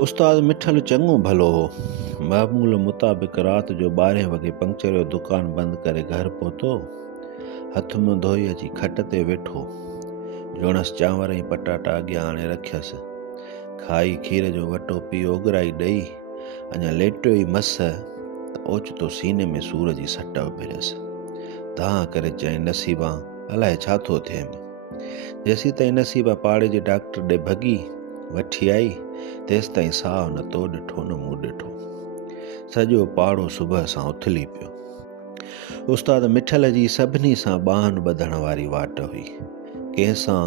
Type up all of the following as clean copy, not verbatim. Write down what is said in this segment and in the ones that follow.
उस्ताद मिठल चङो भलो हो। मामूल मुताबिक़ राति जो 12 वॻे पंक्चर जो दुकानु बंदि करे घर पहुतो। हथ मुंहुं धोई अची खट ते वेठो। जोणसि चांवर ऐं पटाटा अॻियां आणे रखियसि। खाई खीर जो वटो पी ओघराई ॾेई अञा लेटियो ई मस त ओचितो सीने में सूर जी सट उभिरियसि। धां करे चई, नसीबा अलाए छा थो थिएमि। जेसीं ताईं नसीबा पाड़े जे डॉक्टर ॾे भॻी वठी आई तेसि ताईं साहु न तो ॾिठो न मूं ॾिठो। सॼो पाड़ो सुबुह सां उथली पियो। उस्ताद मिठल जी सभिनी सां ॿाहनि ॿधण वारी वाट हुई। कंहिंसां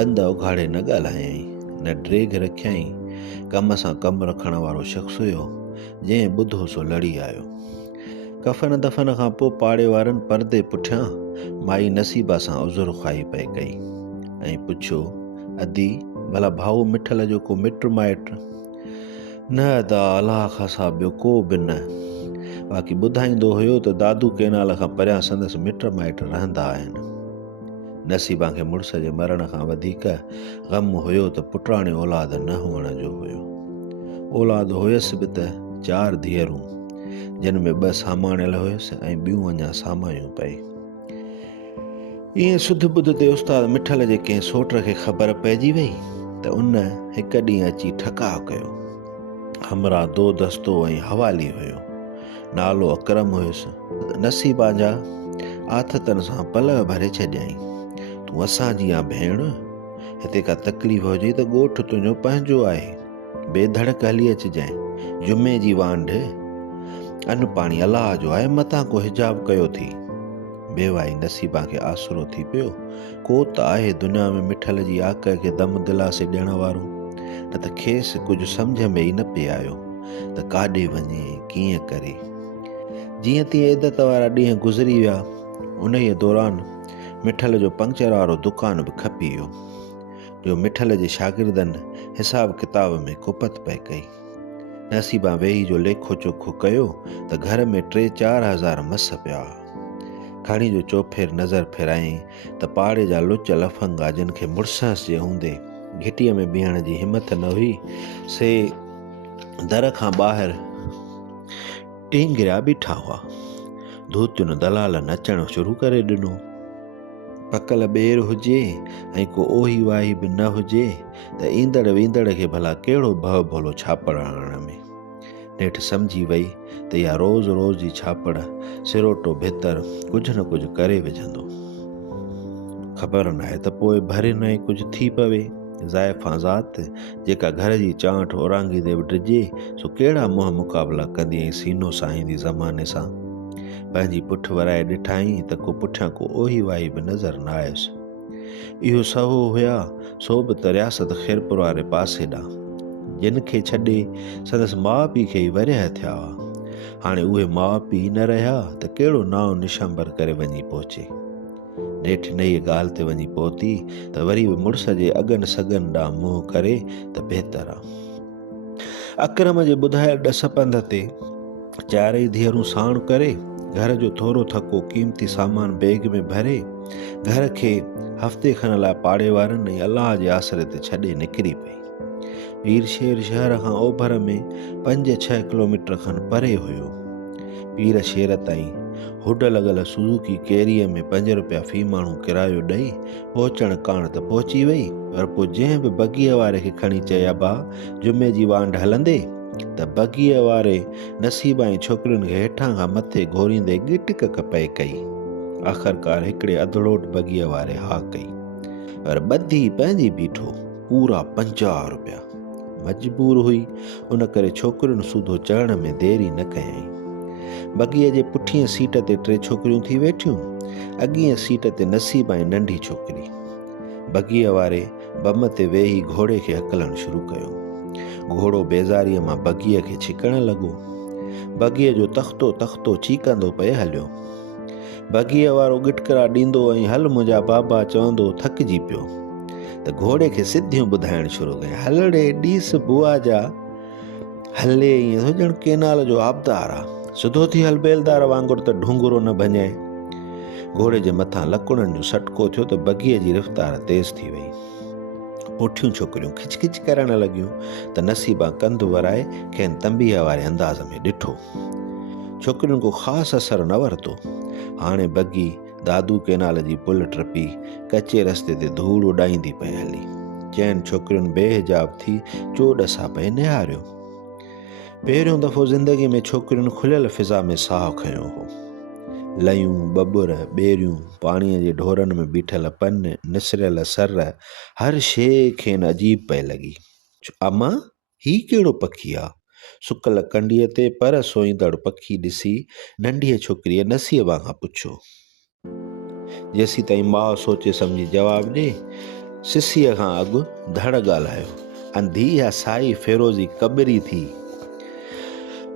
ॾंद उघाड़े न ॻाल्हायई, न ड्रेग रखियईं। कम सां कमु रखण वारो शख़्स हुयो, जंहिं ॿुधो सो लड़ी आयो। कफ़न दफ़न खां पोइ पाड़े वारनि परदे पुठियां माई नसीबा सां उज़ुर ख़्वाही पई कई ऐं पुछियो, अदी भला भाऊ मिठल जो को मिट माइट? न अदा, अलाह खां ॿियो को बि न। बाक़ी ॿुधाईंदो हुयो त दादू केनाल खां परियां संदसि मिट माइट रहंदा आहिनि। नसीबा खे मुड़ुस जे मरण खां वधीक ग़म हुयो त पुटाणे औलाद न हुअण जो हुयो। औलाद हुयसि बि त 4 धीअरूं, जिन में 2 सामाणियल हुयसि ऐं ॿियूं अञा सामायूं पई। ईअं सुध बुध ते उस्ताद मिठल जे कंहिं सोट खे ख़बर पइजी वई त उन हिकु ॾींहुं अची ठका कयो। हमरा दो दस्तो ऐं हवाली हुयो। नालो अकरम हुयुसि। नसीबा जा आथतनि सां पल भरे छॾियईं। तूं असांजी आ भेण, हिते का तकलीफ़ हुजे त ॻोठु तुंहिंजो पंहिंजो आहे। बेधड़क हली अचिजांइ। जुमे जी वांढ, अन पाणी अलाह जो आहे, मतां को हिजाब कयो थी। बेवाई नसीबा खे आसरो थी पियो, को त आहे दुनिया में मिठल जी आक खे दम दिलासे ॾियण वारो। न त खेसि कुझु सम्झ में ई न पिए आयो त काॾे वञे, कीअं करे। जीअं तीअं इदत वारा ॾींहं गुज़री विया। उन ई दौरान मिठल जो पंक्चर वारो दुकानु बि खपी वियो, जो मिठल जे शागिर्दनि हिसाब किताब में कुपत पई कई। नसीबा वेही जो लेखो चोखो कयो त घर में 3-4 हज़ार मस पिया। खणी जो चोफेर नज़र फेरायईं त पाड़े जा लुच लफंगा, जिन खे मुड़सस जे हूंदे घिटीअ में बीहण जी हिमत न हुई, से दर खां ॿाहिरि टींगिरिया बीठा हुआ। धूतियुनि दलालनि अचणु शुरू करे ॾिनो। पकल ॿेर हुजे ऐं को ओही वाही बि न हुजे त ईंदड़ वींदड़ खे भला कहिड़ो भउ भोलो छापड़ हणण में। नेठि सम्झी वई त इहा रोज़ रोज़ जी छापड़ सिरोटो भितर कुझु न कुझु करे विझंदो। ख़बर नाहे त पोइ भरे न कुझु थी पवे। ज़ाइफ़ा ज़ात जेका घर जी चांठ ओरांगींदे बि ड्रिजे, सो कहिड़ा मुंहं मुक़ाबला कंदी ऐं सीनो साहींदी ज़माने सां। पंहिंजी पुठ वराए ॾिठाई त को पुठियां को ओही वाही बि नज़र न आयुसि। इहो सहो हुया सो बि त रियासत ख़ैरपुर वारे पासे ॾांहुं, जिन खे छॾे संदसि माउ पीउ खे ई वरिया थिया हुआ। हाणे उहे माउ पीउ न रहिया त कहिड़ो नाओ निशांबर करे वञी पहुचे। नेठि न इहे ॻाल्हि ते वञी पहुती त वरी बि मुड़ुस जे अगनि सगनि ॾांहुं मुंहुं करे त बहितर आहे। अकरम जे ॿुधायल ॾस पंध ते 4 धीअरूं साण करे घर जो थोरो थको क़ीमती सामान बैग में भरे घर खे हफ़्ते खन लाइ पाड़े वारनि ऐं अलाह जे आसरे ते छॾे निकिरी पई। पीरशेर शहर खां ओभर में 5-6 किलोमीटर खनि परे हुयो। पीर शेर ताईं हुड लॻल सुज़ुकी कैरीअ में 5 रुपया फ़ी माण्हू किरायो ॾेई पहुचण काण त पहुची वई। पर पोइ जंहिं बि बगीअ वारे खे खणी चई, अबा जुमे जी वांढ हलंदे, त बगीअ वारे नसीबा ऐं छोकिरियुनि खे हेठां खां मथे घोरींदे गिटक पए कई। आख़िरकार हिकिड़े अधलोट बगीअ वारे हा कई, पर ॿधी पंहिंजी बीठो पूरा 50 रुपया। मजबूर हुई, उन करे छोकिरियुनि सूधो चढ़ण में देरी न कयईं। बगीअ जे पुठीअ सीट ते 3 छोकिरियूं थी वेठियूं। अॻीअ सीट ते नसीबा ऐं नंढी छोकिरी। बगीअ वारे बम ते वेही घोड़े खे हकलणु शुरू कयो। घोड़ो बेज़ारीअ मां बगीअ खे छिकण लॻो। बगीअ जो तख़्तो तख़्तो चीकंदो पए हलियो। बगीअ वारो गिटकरा ॾींदो ऐं हल मुंहिंजा बाबा चवंदो थकिजी पियो त घोड़े खे सिद्धियूं ॿुधाइणु शुरू कयईं। हलड़े ॾीस बुआ जा हले, ईअं ॼण केनाल जो आबदार आहे। सिधो थी हल बेलदार वांगुरु त ढूंगरो न भञाए। घोड़े जे मथां लकुड़नि जो सटको थियो त बगीअ जी रफ़्तार तेज़ थी वई। पुठियूं छोकिरियूं खिच करण लॻियूं त नसीबा कंध वराए खेनि तंबीअ वारे अंदाज़ में ॾिठो। छोकिरियुनि को ख़ासि असरु न वरितो। हाणे बगी दादू केनाल जी पुल टपी कचे रस्ते ते धूड़ उॾाईंदी पई हली। चइनि छोकिरियुनि बेहिजाब थी चोॾ सां पई निहारियो। पहिरियों दफ़ो ज़िंदगी में छोकिरियुनि खुलियल फिज़ा में साहु खयो हो। लयूं, बबुर, ॿेरियूं, पाणीअ जे ढोरनि में बीठल पन, निसरियल सर, हर शइ खेनि अजीब पई लॻी। अमा ही कहिड़ो पखी आहे? सुकल कंडीअ ते पर सोईंदड़ पखी ॾिसी नंढीअ छोकिरीअ नसीबा खां पुछियो। जेसीं ताईं माउ सोचे सम्झी जवाबु ॾे, सिसीअ खां अॻु धड़ ॻाल्हायो, अंधी या साई फेरोज़ी कबरी थी।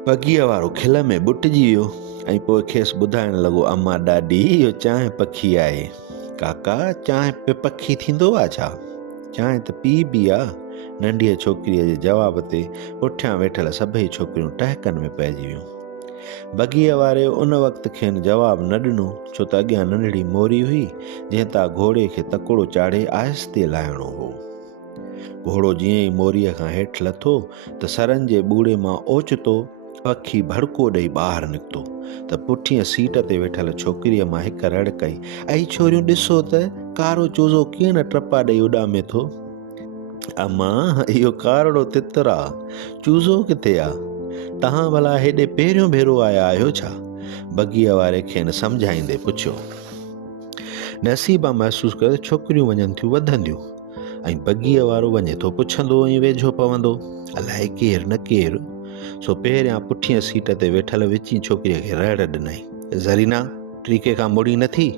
बगीअ वारो खिल में बुटिजी वियो ऐं पोइ खेसि ॿुधाइण लॻो, अम्मा ॾाॾी इहो चांहि पखी आहे। काका चांहि पे पखी थींदो आहे छा? चांहि त पी बि आहे। नंढीअ छोकिरीअ जे जवाब ते पुठियां वेठल सभई छोकिरियूं टहिकनि में पइजी वियूं। बगीअ वारे उन वक़्तु खेनि जवाबु न ॾिनो, छो त अॻियां नंढड़ी मोरी हुई जंहिं तां घोड़े खे तकिड़ो चाढ़े आहिस्ते लाहिणो हो। घोड़ो जीअं ई मोरीअ खां हेठि लथो त सरनि जे ॿूड़े मां ओचितो पखी भड़को ॾेई ॿाहिरि निकितो त पुठीअ सीट ते वेठल छोकिरीअ मां हिकु रड़ कई, ऐं छोरियूं ॾिसो त कारो चूज़ो कीअं न टपा ॾेई उॾामे थो। अम्मा इहो कारो तितर आहे, चूज़ो किथे आहे? तव्हां भला हेॾे पहिरियों भेरो आया आहियो छा? बगीअ वारे खेनि सम्झाईंदे पुछियो। नसीबा महसूसु करे छोकिरियूं वञनि थियूं वधंदियूं ऐं बगीअ वारो वञे थो पुछंदो ऐं वेझो पवंदो, अलाए केरु न केरु। सो पहिरियां पुठीअ सीट ते वेठल विची छोकिरीअ खे रड़ ॾिनई, ज़रीना ट्रीके खां मुड़ी न थी?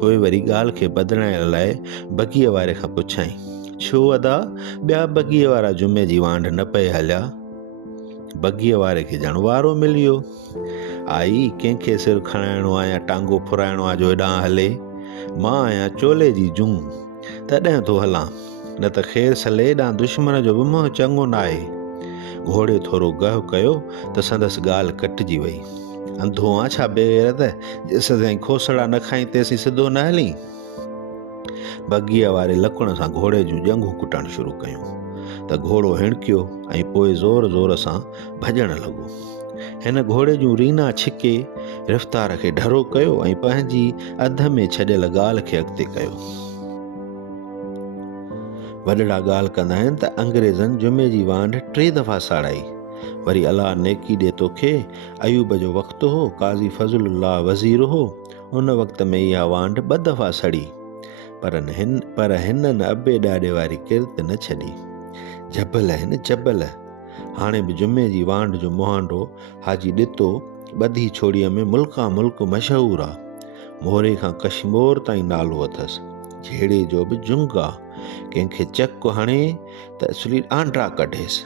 पोइ वरी ॻाल्हि खे बदिलाइण लाइ बगीअ वारे खां पुछाई, छो अदा ॿिया बगीअ वारा जुमे जी वांढ न पए हलिया? बगीअ वारे खे ॼण वारो मिली वियो। आई कंहिंखे सिर खणाइणो आहे या टांगो फुराइणो आहे जो हेॾां हले? मां आहियां चोले जी जूं, तॾहिं थो हलां, न त ख़ैर सले ॾांहुं दुश्मन जो बि मोह चङो न आहे। घोड़े थोरो गह कयो त संदसि ॻाल्हि कटिजी वई। अंधो आहे छा बेगैरत, जेसिताईं खोसड़ा न खाई तेसीं सिधो न हली? बगीअ वारे लकुण सां घोड़े जूं ॼंघूं कुटणु शुरू कयूं त घोड़ो हिणकियो ऐं पोइ ज़ोर ज़ोर सां भॼणु लॻो। हिन घोड़े जूं रीना छिके रफ़्तार खे ढरो कयो ऐं पंहिंजी अध में छॾियल ॻाल्हि खे अॻिते कयो। वॾड़ा ॻाल्हि कंदा आहिनि त अंग्रेज़नि जुमे जी वांढ 3 दफ़ा साड़ाई। वरी अलाह नेकी ॾे तोखे, अयूब जो वक़्तु हो, काज़ी फज़लुल्लाह वज़ीर हो, उन वक़्त में इहा वांढ 2 दफ़ा सड़ी, पर हिननि अबे ॾाॾे वारी किरत न छॾी। जबल आहिनि जबल। हाणे बि जुमे जी वांढ जो मुहांडो हाजी ॾितो ॿधी छोड़ीअ में मुल्का मुल्क मशहूरु आहे। मोरे खां कश्मीर ताईं नालो अथसि। झेड़े जो बि जुंग आहे। कंहिंखे चक हणे त असली आंड्रा कढेसि,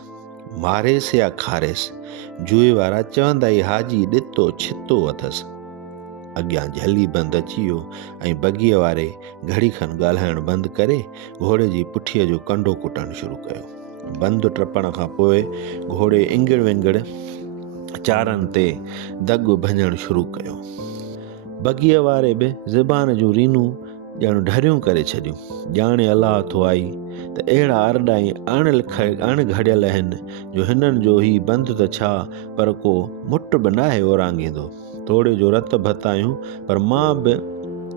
मारेसि या खारेसि। जुए वारा चवंदा ई हाजी ॾितो छितो अथसि। अॻियां झली बंदि अची वियो ऐं बगीअ वारे घड़ी खनि ॻाल्हाइणु बंदि करे घोड़े जी पुठीअ जो कंडो कुटणु शुरू कयो। बंदि टपण खां पोइ घोड़े इंगड़ विंगड़ चारनि ते दॻु भञणु शुरू कयो। बगीअ वारे बि ज़बान जूं रीनूं ॼण ढरियूं करे छॾियूं। ॼाणे अलाह थो आई त अहिड़ा अरॾाई अणघड़ियल आहिनि जो हिननि जो ही बंदि त छा, पर को मुट बि नाहे ओरांगींदो। थोरे जो रत भतायूं, पर मां बि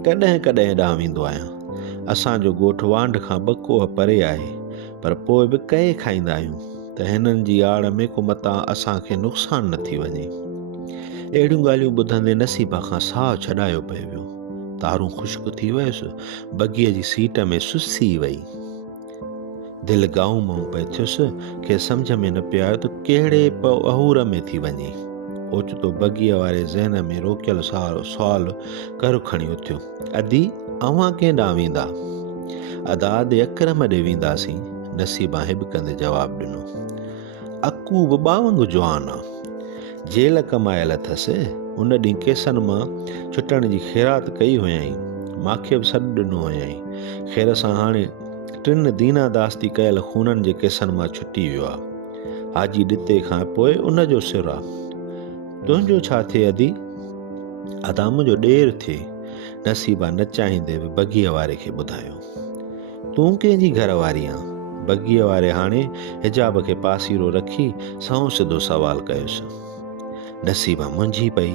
कॾहिं कॾहिं ॾांहुं वेंदो आहियां। असांजो ॻोठु वांढ खां 2 कोह परे आहे, पर पोइ बि कए खाईंदा आहियूं त हिननि जी आड़ में को मतां असांखे नुक़सानु न थी वञे। अहिड़ियूं ॻाल्हियूं ॿुधंदे नसीबा खां साहु छॾायो पए वियो। तारूं ख़ुश्क थी वियुसि, बगीअ जी सीट में सुसी वई। दिलि गाऊं माऊं पए थियुसि खे सम्झ में न पियो आयो त कहिड़े अहूर में थी वञे। ओचितो बगीअ वारे ज़हन में रोकियल सुवाल कर खणी उथियो, अदी अव्हां कंहिं ॾांहुं वेंदा? अदाद अकरम ॾे वेंदासीं, नसीबा हिबकंदे जवाबु ॾिनो। अकू बि ॿावंग जवान आहे, जेल कमायल अथसि। उन ॾींहुं केसनि मां छुटण जी ख़ैरात कई हुयईं, मूंखे बि सॾु ॾिनो हुयईं। ख़ैर सां हाणे 3 दीनादास्ती कयल खूननि जे केसनि मां छुटी वियो आहे। हाजी ॾिते खां पोइ उन जो सिर आहे। तुंहिंजो छा थिए अदी? अदा मुंहिंजो ॾेर थिए, नसीबा न चाहींदे बि बगीअ वारे खे ॿुधायो। तूं कंहिंजी घर वारी आहीं? बगीअ वारे हाणे हिजाब खे पासीरो रखी सऊं सिधो सवाल कयुसि। नसीबा मुंझी पई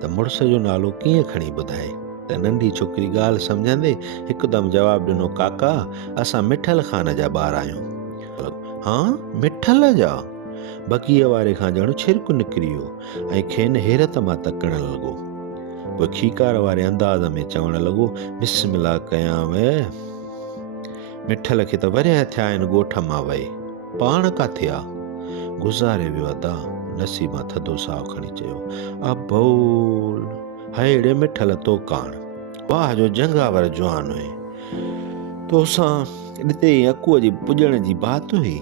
त मुड़ुस जो नालो कीअं खणी ॿुधाए, त नंढी छोकिरी ॻाल्हि सम्झंदे हिकदमि जवाबु ॾिनो, काका असां मिठल ख़ान जा ॿार आहियूं। हाँ, मिठल जा? बगीअ वारे खां ॼण छिरकु निकिरी वियो ऐं खेनि हैरत मां तकण लॻो। पोइ खीकार वारे अंदाज़ में चवण लॻो, बिस्मिल्लाह कयांव, मिठल खे त वरिया थिया आहिनि ॻोठ मां वए, पाण काथे आ? गुज़ारे वियो अदा। नसीबा थधो साहु खणी चयो, अबोल हेड़े मिठल तो कान, वाह जो जंगावर जवान हुए, तोसां ॾिते अकुअ जी पुॼण जी बात हुई।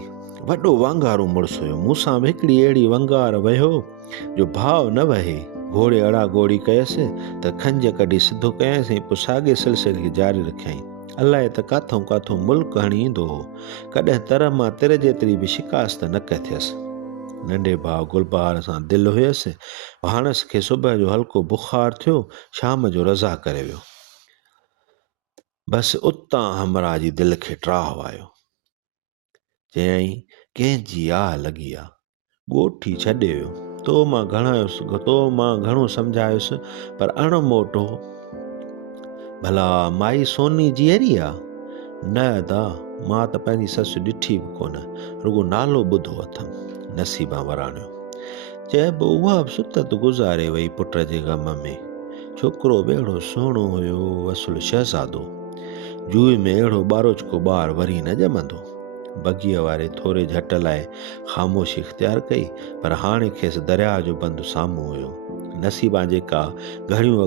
वॾो वंगारो मुड़ुसु हुयो, मूंसां बि हिकिड़ी अहिड़ी वंगार वयो जो भाव न वहे। घोड़े अड़ा घोड़ी कयसि त खंज कढी सिधो कयसि, पोइ साॻे सिलसिले खे जारी रखियईं। अलाए त काथों काथों मुल्क हणी ईंदो हो, कॾहिं तर मां तिर जेतिरी बि शिकास्त न कथियसि। नंढे भाउ गुलबहार सां दिलि हुयसि। भाणस खे सुबुह जो हल्को बुखार थियो, शाम जो रज़ा करे वियो। बसि उतां हमरा जी दिलि खे त्राह आयो। चयईं, कंहिंजी आह लॻी आहे, ॻोठी छॾे वियो। तो मां घणो सम्झायुसि पर अणमोटो। भला माई सोनी जीअरी आहे? न अदा, मां त पंहिंजी ससु ॾिठी बि कोन, रुगो नालो ॿुधो अथमि। नसीबा वराणियो। चइबो उहा बि सुतत गुज़ारे वई पुट जे ग़म में। छोकिरो बि अहिड़ो सुहिणो हुयो, वसुल शहज़ादो। जूए में अहिड़ो ॿारोचको ॿार वरी न ॼमंदो। बगीअ वारे थोरे झट लाइ ख़ामोशी इख़्तियार कई, पर हाणे खेसि दरिया जो बंदि साम्हूं हुयो। नसीबा जेका घड़ियूं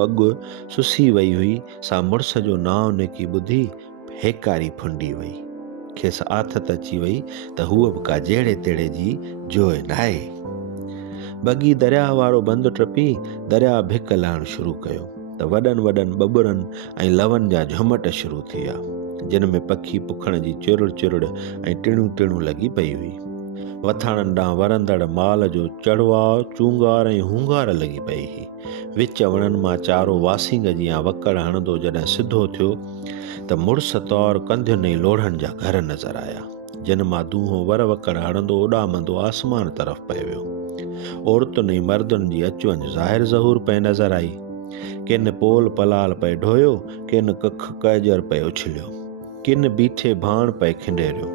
अॻु सुसी वई हुई, सा मुड़ुस जो नाव नेकी ॿुधी हेकारी फुंडी वई। खेसि आथत अची वई त हूअ बि का जहिड़े तेड़े जी जोइ नाहे। बगी दरिया वारो बंदि टपी दरिया भिक लहणु शुरू कयो त वॾनि वॾनि बबुरनि ऐं लवनि जा झुमट शुरू थी विया, जिन में पखी पुखण जी चिरुड़ चिरुड़ ऐं टिणूं टिणूं लॻी पई हुई। वथाणनि ॾांहुं वरंदड़ माल जो चढ़वाव, चूंगार ऐं हूंगार लॻी पई हुई। विच वणनि मां चारो वासिंग जियां वकड़ हणंदो जॾहिं सिधो थियो त मुड़ुस तौर कंधियुनि ऐं लोढ़नि जा घर नज़र आया, जिन मां दूंहों वर वकड़ हणंदो उॾामंदो आसमान तरफ़ पए वियो। औरतुनि ऐं मर्दुनि जी अचु वञु ज़ाहिर ज़हूर पए नज़र आई। किन पोल पलाल पए ढोयो, किन कख कजर पए उछलियो, किन बीठे भाण पए खिंडेरियो।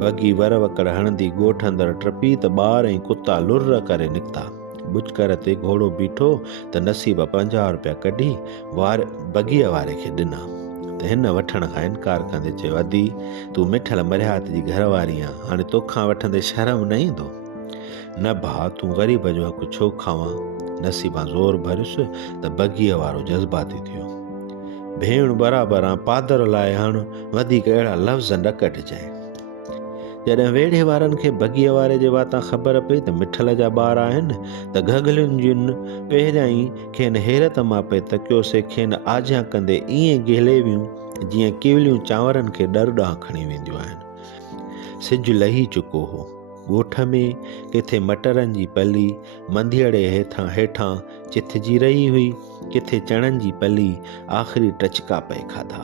बगी वर वकड़ हणंदी ॻोठ अंदरि टपी त ॿार ऐं कुता लुर करे निकिता। बुचकर ते घोड़ो बीठो त नसीब 50 रुपया कढी बगीअ वारे खे ॾिना त हिन वठण खां इनकार कंदे चयो, अदी तूं मिठल मरियात जी घरवारी आहे, हाणे तोखां वठंदे शर्म न ईंदो? न भाउ, तूं ग़रीब जो हक़ु छो खावां? नसीबा ज़ोर भरियुसि त बगीअ वारो जज़्बाती थियो। भेण बराबरि आहे, पादर लाइ हण, वधीक अहिड़ा लफ़्ज़ न कढजांइ। जॾहिं वेढ़े वारनि खे बगीअ वारे जे वातां ख़बर पई त मिठल जा ॿार आहिनि त घगलियुनि पहिरियां ई खेनि हैरत मां पे तकियोसे। खेनि आजियां कंदे ईअं गेले वियूं जीअं किवलियूं चांवरनि खे डर ॾांहुं खणी वेंदियूं आहिनि। सिजु लही चुको हो। ॻोठ में किथे मटरनि जी पली मंधियड़े हेठां चिथजी रही हुई, किथे चणनि जी पली आख़िरी टचका पए खाधा।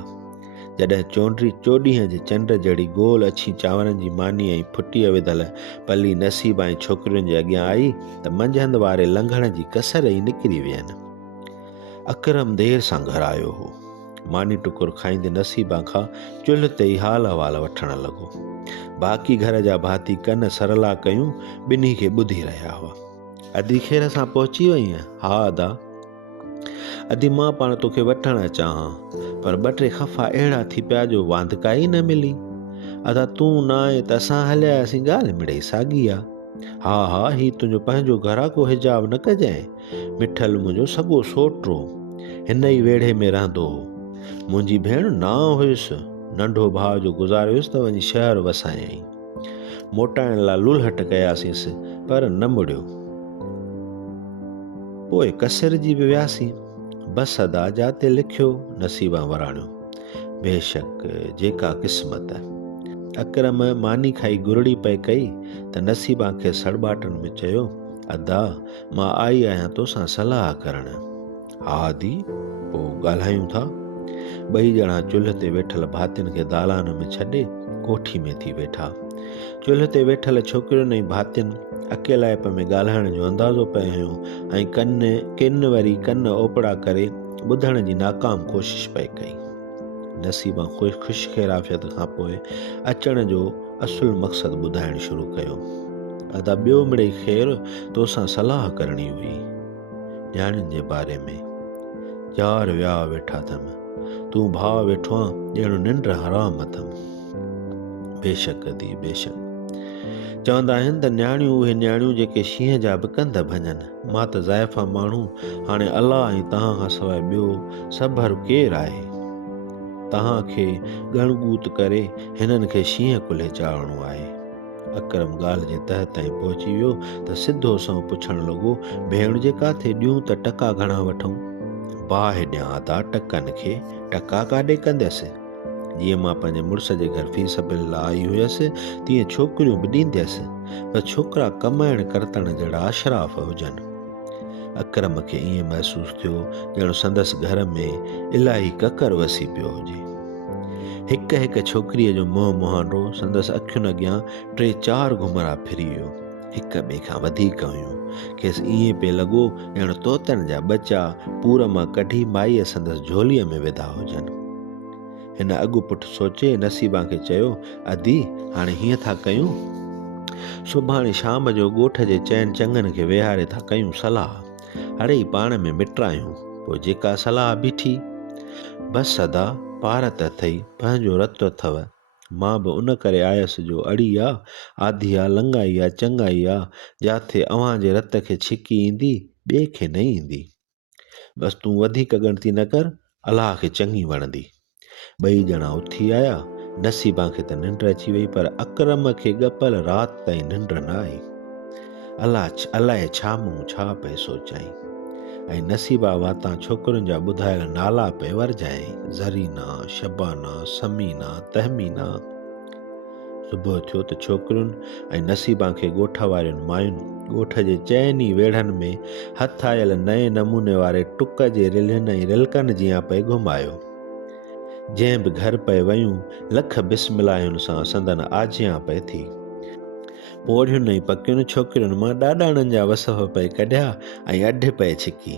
जॾहिं चोॾींहं जे चंड जहिड़ी गोल अछी चांवरनि जी मानी ऐं फुटीअ विधल पली नसीब ऐं छोकिरियुनि जे अॻियां आई त मंझंदि वारे लंघण जी कसर ई निकिरी वियनि। अकरम देर सां घर आयो हो। मानी टुकुर खाईंदे नसीबा खां चुल्ह ते ई हाल अहिवाल वठण लॻो। बाक़ी घर जा भाती कन सरला कयूं ॿिन्ही खे ॿुधी रहिया हुआ। अदी खेर सां पहुची वई आहियां? हा अदा। अदी मां पाण तोखे वठण अचां हां, पर 2-3 ख़फ़ा अहिड़ा थी पिया जो वांधकाई न मिली। अदा तूं न आहे त असां हलियासीं, ॻाल्हि मिड़ई साॻी आहे। हा, ही तुंहिंजो पंहिंजो घर आहे, को हिजाब न कजांइ। मिठल मुंहिंजो सॻो सोटो हिन ई वेढ़े में रहंदो हो। मुंहिंजी भेण नाव हुयुसि, नंढो भाउ जो गुज़ारियोसि त वञी शहर वसायईं। मोटाइण लाइ लुलहट कयासींसि पर न मुड़ियो। पोइ कसरजी बि वियासीं। बस अदा जाते लिखियो, नसीबा वराणियो। बेशक जेका क़िस्मत। अकरम मानी खाई गुरड़ी पए कई त नसीबा खे सड़बाटनि में चयो, अदा मां आई आहियां तोसां सलाह करण। हा दी, पोइ ॻाल्हायूं था। 2 ॼणा चुल्ह ते वेठल भातियुनि खे दालान में छॾे कोठी में थी वेठा। चुल्ह ते वेठल छोकिरियुनि ऐं भातियुनि अकेलाइप में ॻाल्हाइण जो अंदाज़ो पियो हुयो ऐं किन वरी कन ओपड़ा करे ॿुधण जी नाकाम कोशिश पई कई। नसीबा ख़ुशि ख़ैराफ़ियत खां पोइ अचण जो असुल मक़सदु ॿुधाइणु शुरू कयो। अदा ॿियो मिड़ई ख़ैरु तोसां सलाह करणी हुई न्याणियुनि जे बारे में। 4 विया वेठा अथमि, तूं भाउ वेठो आहीं, ॼणो निंड हराम अथमि। बेशक दी बेशक। चवंदा आहिनि त न्याणियूं उहे न्याणियूं जेके शींहं जा बि कंध भञनि। मां त ज़ाइफ़ा माण्हू, हाणे अलाह ऐं तव्हां खां सवाइ ॿियो सभर केरु आहे? तव्हांखे ॻणगूत करे हिननि खे शींहं कुल्हे चाढ़णो आहे। अकरम ॻाल्हि जे तह ताईं पहुची वियो त सिधो सं पुछणु लॻो, भेण जे काथे ॾियूं त टका घणा वठूं? बाहि ॾियां अदा टकनि खे, टका काॾे कंदसि? जीअं मां पंहिंजे मुड़ुस जे घर फी सबिलिल्लाह आई हुयसि, तीअं छोकिरियूं बि ॾींदसि, पर छोकिरा कमाइण करतण जहिड़ा अशराफ़ हुजनि। अकरम खे ईअं महसूसु थियो ॼणो संदसि घर में इलाही ककर वसी पियो हुजे। हिक छोकिरीअ जो मुंहुं मुहांडो संदसि अखियुनि अॻियां 3-4 घुमरा फिरी वियो। हिक ॿिए खां वधीक हुयूं। खेसि ईअं पिए लॻो ॼणो तोतनि जा ॿचा पूर मां कढी माईअ संदसि झोलीअ में विधा हुजनि। हिन अॻु पुठि सोचे नसीबा खे चयो, अदी हाणे हीअं था कयूं, सुभाणे शाम जो ॻोठ जे चइनि चङनि खे वेहारे था कयूं सलाह। अड़े पाण में मिटायूं, पोइ जेका सलाह बीठी। बसि अदा पार त अथई, पंहिंजो रतु अथव। मां बि उन करे आयसि जो अड़ी आहे, आधी आहे, लंगाई आहे, चङाई आहे, जिथे अव्हां जे रत खे छिकी ईंदी, ॿिए खे न ईंदी। बसि तूं वधीक ॻणती न कर, अलाह खे चङी वणंदी। 2 ॼणा उथी आया। नसीबा खे त निंड अची वई, पर अकरम खे ॻपल राति ताईं निंड न आई। अलाए छा मूं छा पए सोचाई। ऐं नसीबा वातां छोकिरुनि जा ॿुधायल नाला पे वरजाई, ज़रीना, शबाना, समीना, तहमीना। सुबुह थियो त छोकिरुनि ऐं नसीबा खे ॻोठ वारियुनि मायुनि ॻोठ जे चइनि वेढ़नि में हथ आयल नए नमूने वारे टुक जे रिलनि ऐं रिलकनि जियां पे घुमायो। जंहिं बि घर पए वयूं लख बिस्मिलाहुनि सां संदन आजियां पए थी। पोड़ियुनि ऐं पकियुनि छोकिरियुनि मां ॾाॾाणनि जा वसफ़ पे कढिया ऐं अढ पे छिकी।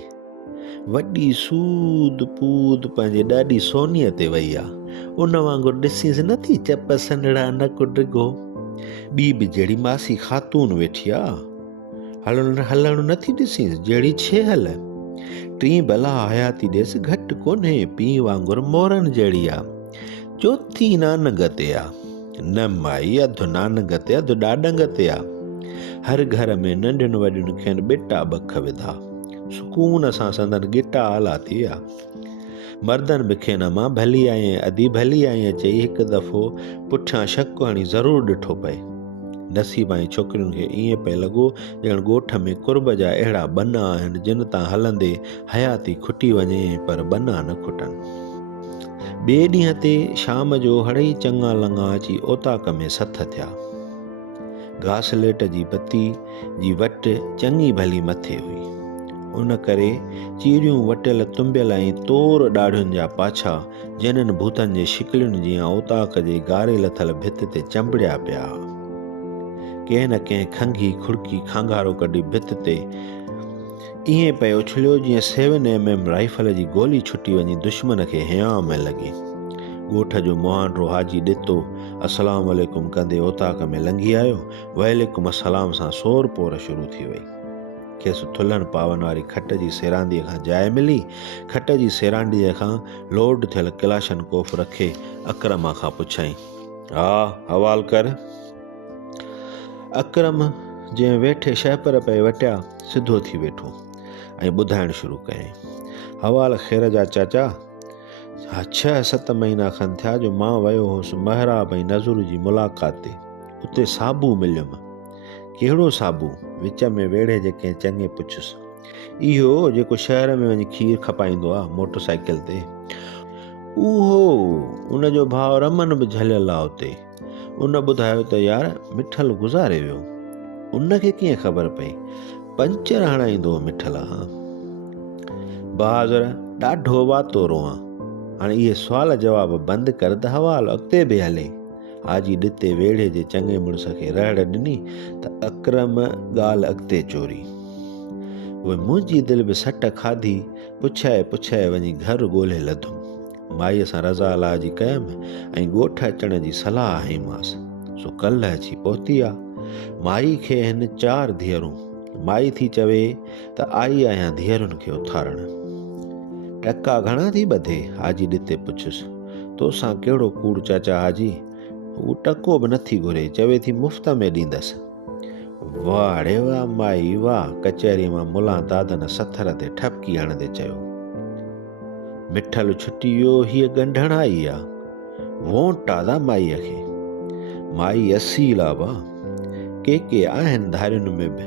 वॾी सूद पूद पंहिंजे ॾाॾी सोनीअ ते वई आहे। उन वांगुरु ॾिसीसि नथी चप संडड़ा नक डिघो। ॿी बि जहिड़ी मासी ख़ातून वेठी आहे, हलणु नथी ॾिसीसि जहिड़ी छेहल। 3 भला हयाती ॾेसि घटि कोन्हे, पीउ वांगुरु मोरनि जहिड़ी आहे। 4थी नानग ते आहे, न माई अधु नानग ते अधु ॾाॾंग ते आहे। हर घर में नंढियुनि वॾियुनि खेनि ॿेटा बख विधा, सुकून सां संदन गिटा आला थी विया। मर्दनि बि खेनि मां भली आईं अधी भली आईं चई हिकु दफ़ो पुठियां शक हणी ज़रूरु ॾिठो पए। नसीब ऐं छोकिरियुनि खे ईअं पिए लॻो ॼण ॻोठ में कुर्ब जा अहिड़ा बना आहिनि जिन तां हलंदे हयाती खुटी वञे, पर बना न खुटनि। ॿिए ॾींहं ते शाम जो हड़ई चङा लंगा अची ओताक में सथ थिया। घासलेट जी बत्ती जी वट चङी भली मथे हुई। उन करे चीरियूं वटियल तुंबियल ऐं तोर ॾाढ़ियुनि जा पाछा जिन्हनि भूतनि जे शिकलियुनि जियां ओताक जे गारे लथल भित ते चंबड़िया पिया। कंहिं न कंहिं खंघी खुड़की खांगारो कढी भित ते ईअं पियो उछलियो जीअं 7mm राइफल जी गोली छुटी वञी दुश्मन खे हियांव में लॻे। ॻोठ जो मुहांडो हाजी ॾितो अस्सलाम वालेकुम कंदे ओताक में लंघी आयो। वैलेकुम अस्सलाम सां सोर पोर शुरू थी वई। खेसि थुल्हनि पावनि वारी खट जी सेरांदीअ खां जाइ मिली। खट जी सेरांडीअ खां लोड थियल किलाशन कोफ रखे अकरमा खां पुछाईं, हा हवाल कर। अकरम जंहिं वेठे शहपर पे वटिया सिधो थी वेठो ऐं ॿुधाइणु शुरू कयईं, हवाल ख़ैर जा चाचा। 6-7 महीना खनि थिया जो मां वियो हुउसि महराब ऐं नज़ुर जी मुलाक़ात ते। उते साबू मिलियुमि। कहिड़ो साबू? विच में वेड़े जे कंहिं चङे पुछुसि। इहो जेको शहर में वञी खीर खपाईंदो आहे मोटरसाइकिल ते। उहो उनजो भाउ रमन बि झलियल आहे उते। उन ॿुधायो त यार मिठल गुज़ारे वियो। उनखे कीअं ख़बर पई? पंचर हणाईंदो मिठल। हा बहादुर ॾाढो वातोरो आहे। हाणे इहे सुवाल जवाब बंदि कर त हवाल अॻिते बि हले। हाजी ॾिते वेड़े जे चङे मुड़ुस खे रहड़ ॾिनी त अकरम ॻाल्हि अॻिते चोरी। उहे मुंहिंजी दिलि बि सट खाधी, पुछाए वञी घर ॻोल्हे लधुमि। माईअ सां रज़ा इलाजी कयमि ऐं ॻोठ अचण जी सलाह हईमांसि। सो कल्ह अची पहुती आहे। माई खे हिन 4 धीअरूं। माई थी चवे त आई आहियां धीअरुनि खे उथारणु। टका घणा थी ॿधे? हाजी ॾिते पुछुसि। तोसां कहिड़ो कूड़ चाचा हाजी? हू टको बि नथी घुरे, चवे थी मुफ़्त में ॾींदसि। वाह रे वाह माई वाह, कचहरीअ मां मुला दादन सथर ते ठपकी हणंदे चयो। मिठल छुटी वियो, हीअ ॻंढण आई आहे। वोट आदा माईअ खे। माई असील आहे वाह। के आहिनि धारियुनि में बि,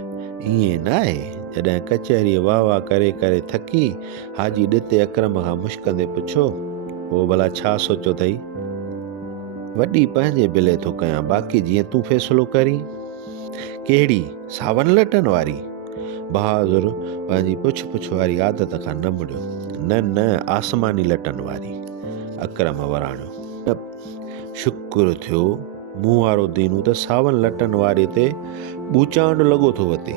ईअं न आहे। जॾहिं कचहरीअ वाह करे थकी, हाजी ॾिते अकरम खां मुश्कंदे पुछो, पोइ भला छा सोचो अथई? वॾी पंहिंजे बिले थो कयां, बाक़ी जीअं तूं फ़ैसिलो करी। कहिड़ी? सावन लटनि वारी? बहादुर पंहिंजी पुछ वारी आदत खां न मुड़ियो। न आसमानी लटनि वारी। अकरम वराणियो। शुक्र थियो मूं वारो दीनू त सावन लटनि वारे ते ॿूचांड लॻो थो वते।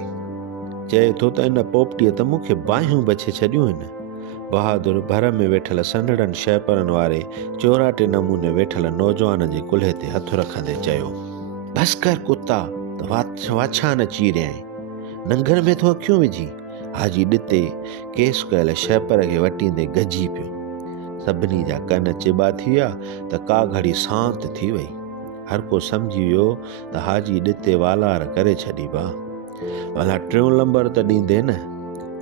चए थो त इन पोपटीअ त मूंखे बाहियूं बछे छॾियूं आहिनि। बहादुर भर में वेठल संढड़नि शहपरनि वारे चोराटे नमूने वेठल नौजवान जे कुल्हे ते हथु रखंदे चयो, बस कर कुत्ता, त वाछा न चीरिया आहीं। नंगर में तो अखियूं विझी? हाजी ॾिते केस कयल शहपर खे वटींदे गजी पियो। सभिनी जा कन चिॿा थी विया त का घड़ी शांति थी वई। हर को सम्झी वियो त हाजी ॾिते वालार करे छॾी बा। भला 3 नंबर त ॾींदे न,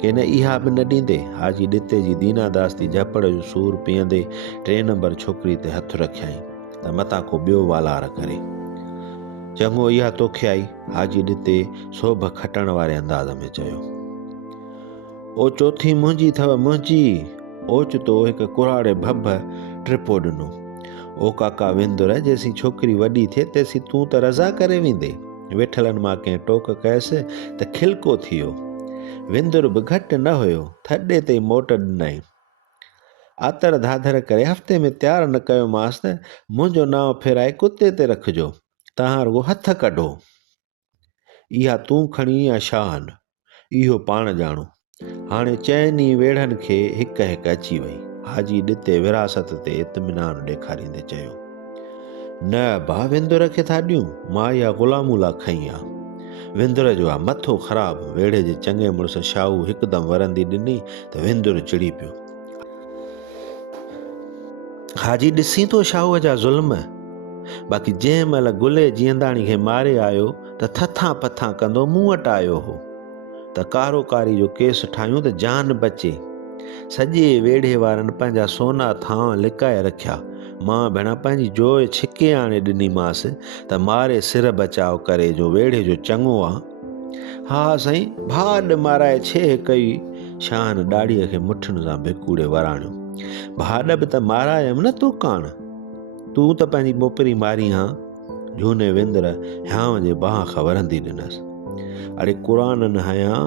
के न इहा बि न ॾींदे। हाजी ॾिते जी दीनादास्ती झपड़ जो सूर पीअंदे 3 नंबर छोकिरी ते हथु रखियईं त मतां को ॿियो वालार करे। चङो इहा तोखे आई, हाजी ॾिते सोभ खटण वारे अंदाज़ में चयो। ओ चौथी मुंहिंजी अथव, मुंहिंजी। ओचितो हिकु कुराड़े भभ ट्रिपो ॾिनो। ओ काका विंदुर, जेसीं छोकिरी वॾी थिए तेसीं तूं त रज़ा करे वेंदे। वेठलनि मां कंहिं टोक कयसि त खिलको थी वियो। विंदुर बि घटि न हुयो, थॾे ते मोट ॾिनई। आतर धाधर करे हफ़्ते में तयारु न कयोमांसि त मुंहिंजो नाव फेराए कुते ते रखिजो, तव्हां रुगो हथ कढो। इहा तूं खणी या शान, इहो पाण ॼाणो। हाणे 4 वेढ़नि खे हिक अची वई। हाजी ॾिते विरासत ते इत्मिनान ॾेखारींदे चयो, न भा विंदुर खे था ॾियूं, मां इहा ग़ुलामूं लाइ खई आहे। विंदुर जो आहे मथो ख़राबु। वेड़े जे चङे मुड़ुस शाहू हिकदमि वरंदी ॾिनी त विंदुर चिड़ी पियो। हाजी ॾिसी तो शाहूअ जा ज़ुल्म। बाक़ी जंहिं महिल गुले जीअंदाणी खे मारे आयो त थथां पथां कंदो मूं वटि आयो हो त कारोकारी जो केस ठाहियूं त जान बचे। सॼे वेड़े वारनि पंहिंजा सोना थांव लिकाए रखिया। मां भेण पंहिंजी जोइ छिके आणे ॾिनीमांसि त मारे सिर बचाव करे जो वेड़े जो चङो आहे। हा साईं, भाॾ माराए छे कई। शान ॾाड़ीअ खे मुठियुनि सां भिकूड़े वराणियो। भाॾ बि त मारायमि न तूं काण, तूं त पंहिंजी मोपरी मारी हां। झूने विंदुर हियांव जे बाह खां वरंदी ॾिनसि। अरे क़ुरान न हयां,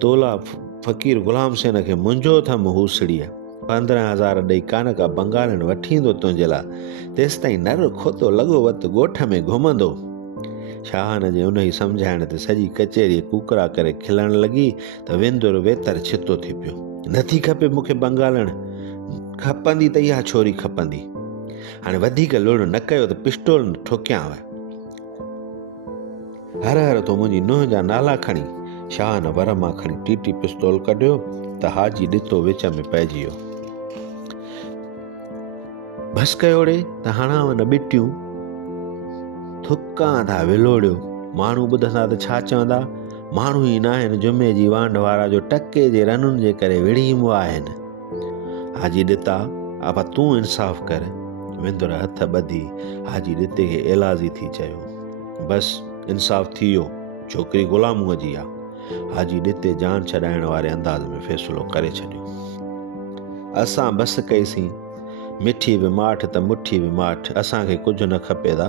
तोला फ़कीर गुलाम सेन खे मुंहिंजो अथमि हूसड़ीअ। 15,000 ॾेई कान का बंगालिन वठी ईंदो तुंहिंजे लाइ। तेसि ताईं नर खोतो लॻो वत ॻोठ में घुमंदो। शाहन जे उन ई सम्झाइण ते सॼी कचहरी कुकरा करे खिलण लॻी त विंदुर वेतर छितो थी पियो। नथी खपे मूंखे बंगालण, खपंदी त इहा छोरी खपंदी। हाणे वधीक लुड़ न कयो त पिस्टोल ठोकियांव। हर तो मुंहिंजी नुंहुं जा नाला खणी। शाहन वर मां खणी टीटी पिस्तौल कढियो त हाजी ॾितो विच में पइजी वियो। बस कयो रे त हणाव न ॿिटियूं। थुकां था विलोड़ियो। माण्हू ॿुधंदा त छा चवंदा? माण्हू ई न आहिनि जुमे जी वांड वारा जो टके जे रनुनि जे करे विड़ी मुआ आहिनि। हाजी ॾिता, आपा तूं इंसाफ़ कर। विंदुर हथ ॿधी हाजी ॾिते खे एलाज़ी थी चयो, बसि इंसाफ़ थी वियो, छोकिरी ग़ुलामूअ जी आहे। हाजी ॾिते जान छॾाइण वारे अंदाज़ में फ़ैसिलो करे छॾियो। असां बसि कईसीं, मिठी बि माठ त मुठी बि माठ, असांखे कुझु न खपे दा।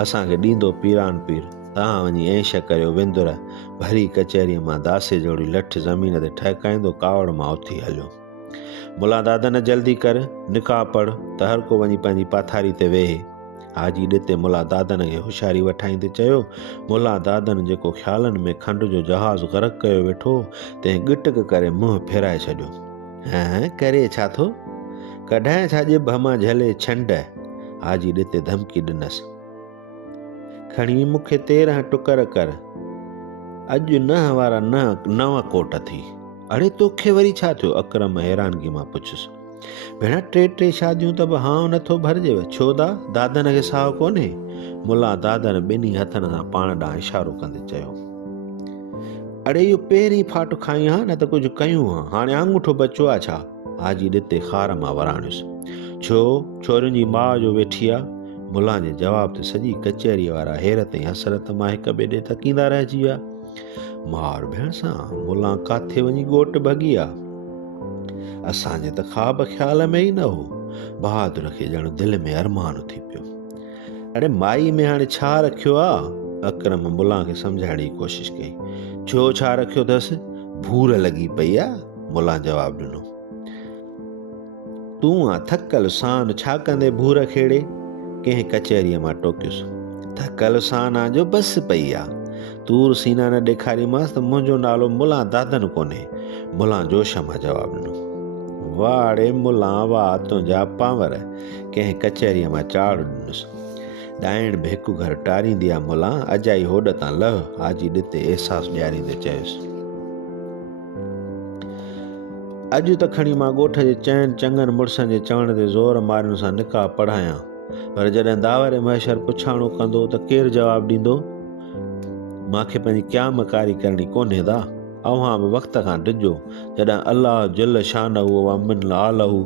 असांखे ॾींदो पीरान पीर, तव्हां वञी ऐश करियो। विंदुर भरी कचहरीअ मां दासे जोड़ी लठ ज़मीन ते ठहिकाईंदो कावड़ मां उथी हलियो। मुला दादा न जल्दी कर, निकाह पढ़ त हर को वञी पंहिंजी पाथारी ते वेहे। हाजी ॾिते मुला दादन खे होशियारी वठाईंदे चयो, मुला दादन जेको ख़्यालनि में खंड जो जहाज़ ग़रक़ कयो वेठो तंहिं गिटक करे मुंहुं फेराए छॾियो। हाँ करे छा थो, कढाए छा ॼिभ मां झले छंड। हाजी ॾिते धमकी ॾिनसि, खणी मूंखे 13 टुकर कर, अॼु 9 वारा 9 कोट थी। अड़े तोखे वरी छा थियो, अकरम हैरानगी मां पुछियुसि। भेण 3 शादियूं त बि हां नथो भरिजेव, छो दादन खे साहु कोन्हे? मुला दादन ॿिन्ही हथनि सां पाण ॾांहुं इशारो कंदे चयो। अड़े इहो पहिरीं फाटु खाई हा, न त कुझु कयूं हा, हाणे आंगूठो बचियो आहे छा? हाजी ॾिते खार मां वराणियुसि। छो छोरियुनि जी माउ जो वेठी आहे? मुला जे जवाब ते सॼी कचहरीअ वारा हैरत ऐं हसरत मां हिक ॿिए ॾे तकींदा रहिजी विया। मार भेण सां मुला काथे वञी ॻोठ भॻी आहे? असांजे त ख़्वाब ख़्याल में ई न हो। बहादुर खे ॼण दिलि में अरमान थी पियो। अड़े माई में हाणे छा रखियो आहे? अकरम मुला खे सम्झाइण जी कोशिशि कई। छो छा रखियो अथसि? भूर लॻी पई आहे, मुला जवाबु ॾिनो। तूं आ थकल सान छा कंदे भूर खेड़े? कंहिं कचहरीअ मां टोकियुसि। थकल साना जो बस पई आहे, तूर सीना न ॾेखारीमांसि त मुंहिंजो नालो मुला दादन कोन्हे, मुला जोश मां जवाबु ॾिनो। वाड़े मुला वाह तुंहिंजा पांवर, कंहिं कचहरीअ मां चाड़ ॾिनुसि। ॾाइण बि हिकु घर टारींदी आहे मुला, अजाई होॾ तां लह। हाजी ॾिते अहसासु ॾियारींदे चयुसि। अॼु त खणी मां ॻोठ जे चङनि मुड़ुसनि जे चवण ते ज़ोर मारियुनि सां निकाह पढ़ायां, पर जॾहिं दावर महशर पुछाणो कंदो त केरु जवाबु ॾींदो? मूंखे पंहिंजी क़याम कारी करणी कोन्हे दा। अव्हां बि वक़्त खां डिॼो, जॾहिं अलाह जल शानहू व मिन आलहू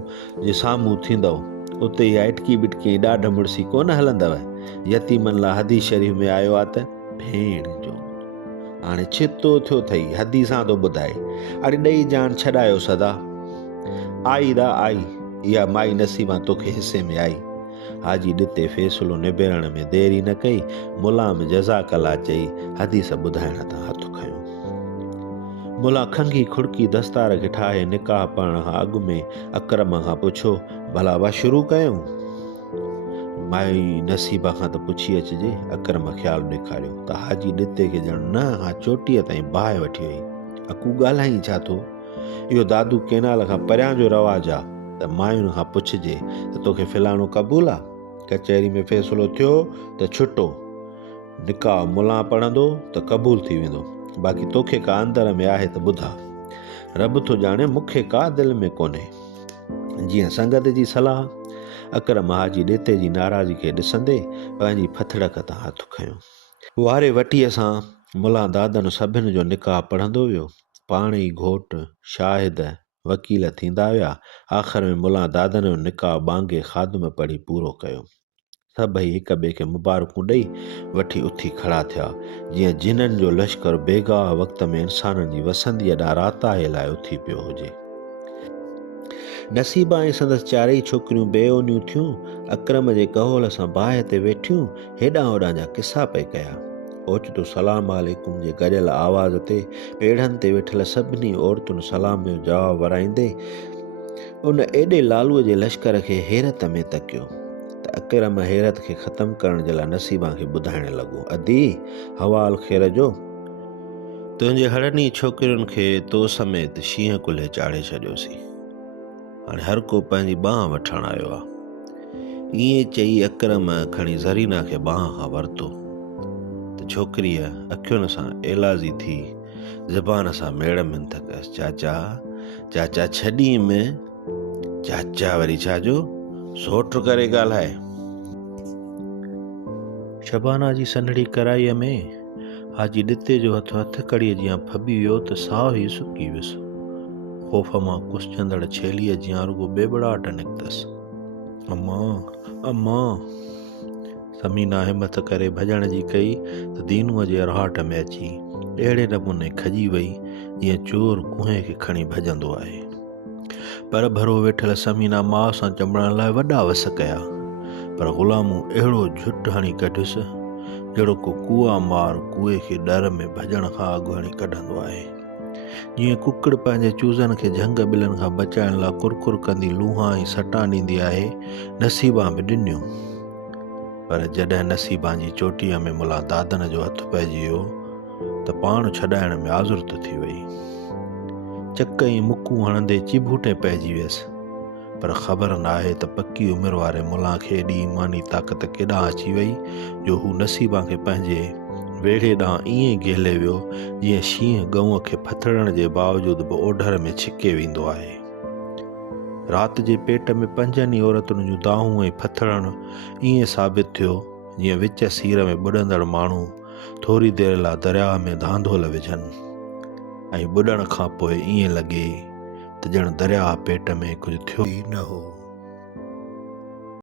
जे साम्हूं थींदव, उते इहा इटकी बिटकी ॾाढ मुड़सी कोन हलंदव। यतीमनि लाइ हदीस शरीफ़ में आयो आहे त भेण जो हाणे छितो थियो अथई, हदीसां थो ॿुधाए। अड़े ॾेई जान छॾायो सदा। आई दा आई, इहा माई नसीबां तोखे हिसे में आई। हाजी ॾिते फ़ैसिलो निबेरण में देरी न कई, मुला में जज़ाकल्ला चई हदीस ॿुधाइण तां हथु खयो। मुला खंघी खुड़की दस्तार खे ठाहे निकाह पढ़ण खां अॻु में अकरम खां पुछो, भला वा शुरू कयूं? माई नसीबा खां त पुछी अचिजे, अकरम ख़्यालु ॾेखारियो त हाजी ॾिते खे ॼण 9 खां चोटीअ ताईं बाहि वठी वई। अकू ॻाल्हाई छा थो? इहो दादू केनाल खां परियां जो रवाजु आहे त मायुनि खां पुछिजे त तोखे फिलाणो क़बूल आहे? कचहरी में फ़ैसिलो थियो त छुटो, निकाह मुला पढ़ंदो त क़बूल थी वेंदो, बाक़ी तोखे का अंदर में आहे त ॿुधा। रब थो ॼाणे मूंखे का दिलि में कोन्हे, जीअं संगत जी सलाह। अकरम हाजी ॾिते जी नाराज़गी खे ॾिसंदे पंहिंजी फथड़क तां हथु खयो। वारे वटीअ सां मुला दादन सभिनि जो निकाह पढ़ंदो वियो। पाण ई घोट, शाहिद, वकील थींदा विया। आख़िर में मुला दादन जो निकाह बांगे ख़ादम पढ़ी पूरो कयो। सभई हिक ॿिए खे मुबारकूं ॾेई वठी उथी खड़ा थिया, जीअं जिननि जो लश्कर बेगाह वक़्त में इंसाननि जी वसंदीअ ॾांहुं राताए लाइ उथी पियो हुजे। नसीबा ऐं संदसि 4 छोकिरियूं बेओनियूं थियूं। अकरम जे कहोल सां बाहि ते वेठियूं हेॾां होॾां जा किसा पई कया। ओचितो सलाम वालेकुम जे गॾियल आवाज़ ते पेढ़नि ते वेठल सभिनी औरतुनि सलाम जो जवाबु वराईंदे उन एॾे लालूअ जे लश्कर खे हैरत में तकियो त अकरम हैरत खे ख़तमु करण जे लाइ नसीबा खे ॿुधाइण लॻो, अदी हवाल ख़ैर जो, तुंहिंजे हरनी छोकिरियुनि खे तो समेत शींहं कुल्हे चाढ़े छॾियोसीं। हाणे हर को पंहिंजी बांह वठण आयो आहे। ईअं चई अकरम खणी ज़रीना खे बांह खां वरितो त छोकिरीअ अखियुनि सां एलाज़ी थी ज़बान सां मेड़ मिंथ कयसि, चाचा चाचा छॾी में, चाचा वरी छाजो, सोट करे ॻाल्हाए। शबाना जी सन्हड़ी कराईअ में हाजी ॾिते जो हथ कड़ीअ जियां फॿी वियो त साह ई सुकी वियुसि। ख़ौफ़ मां कुसजंदड़ छेलीअ जियां रुगो बेबड़ाहट निकितसि। अम्मा अम्मा, समीना हिमत करे भॼण जी कई त दीनूअ जे अरहाट में अची अहिड़े नमूने खजी वई जीअं चोर कुएं खे खणी भॼंदो आहे। पर भरो वेठल समीना माउ सां चंबड़ण लाइ वॾा वस कया, पर ग़ुलामूं अहिड़ो झुट हणी कढियुसि जहिड़ो को कुआ मार कुए खे डर में भॼण खां अॻु हणी कढंदो आहे। जीअं कुकड़ पंहिंजे चूज़नि खे झंग ॿिलनि खां बचाइण लाइ कुरकुर कंदी लूहां ऐं सटां ॾींदी आहे, नसीबां बि ॾिनियूं। पर जॾहिं नसीबां जी चोटीअ में मुला दादन जो हथु पइजी वियो त पाण छॾाइण में आज़ुर्त थी वई। चक ऐं मुकूं हणंदे चिबूटे पइजी वियसि, पर ख़बर न आहे त पकी उमिरि वारे मुला खे एॾी ईमानी ताक़त केॾां अची वई जो हू नसीबा खे पंहिंजे वेढ़े ॾांहुं ईअं गेले वियो जीअं शींहं गऊं खे फथड़ण जे बावजूदि बि ओढर में छिके वेंदो आहे। राति जे पेट में 5 औरतुनि जूं दाहूं ऐं फथड़ण ईअं साबित थियो जीअं विच सीर में बुॾंदड़ माण्हू थोरी देरि लाइ दरिया में धांधोल विझनि ऐं बुॾण खां पोइ ईअं लॻे त ॼण दरिया पेट में कुझु थियो ई न हो।